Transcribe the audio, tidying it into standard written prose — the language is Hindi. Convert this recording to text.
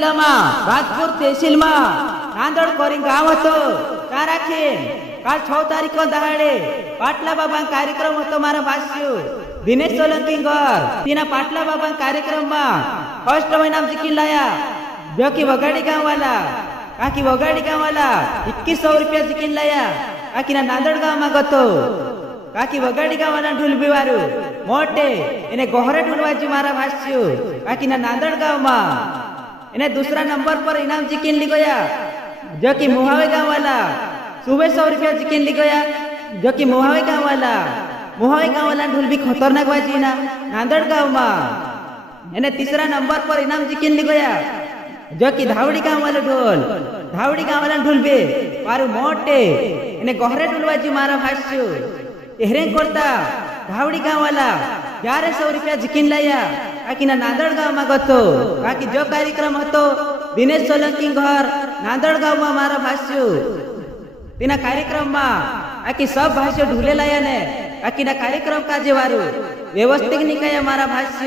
जिल्ला में राजपुर तहसील में नांदड़ कोरी गाँव હતો કારાખીન કાલ 6 तारीख दहाड़े पाटला बाबा कार्यक्रम હતો मारा भाष्य दिनेश सोलंकी घर तीना पाटला बाबा कार्यक्रम में फर्स्ट महीना जिकीन लाया जो कि वगाड़ी गाँव वाला काकी वगाड़ी गाँव वाला 2100 रुपया जिकीन लाया काकी ना नांदड़ गाँव में गतो काकी वगाड़ी गाँव वाला ढूल बीवारू मोटे इन्हें गोहरे ढूलवाजी मारा भाष्य काकी ना नांदड़ गाँव में इन्हें दूसरा नंबर पर इनाम जिकीन ली गया जो कि मुहावे गाँव वाला सुबह 100 रुपया जिकीन ली गया जो कि मुहावे गाँव वाला ढूल भी खतरनाक बाजी ना नांदड़ गाँव में इन्हें तीसरा नंबर पर इनाम जिकीन ली गया जो कि धावड़ी गाँव वाला ढूल भी पारू मोटे इन्हें गोहरे ढूलवाजी मारा भाष्य हेरें करता धावड़ी गाँव वाला 1100 रुपया जिकीन लाया काकी ना नांदड़ गाँव में गतो काकी जो कार्यक्रम હતો दिनेश सोलंकी घर नांदड़ गाँव में मारा भाष्य तीना कार्यक्रम में आकी सब भाष्य ढूले लाया ने काकी ना कार्यक्रम काजे वारू व्यवस्थित निकाया मारा भाष्य।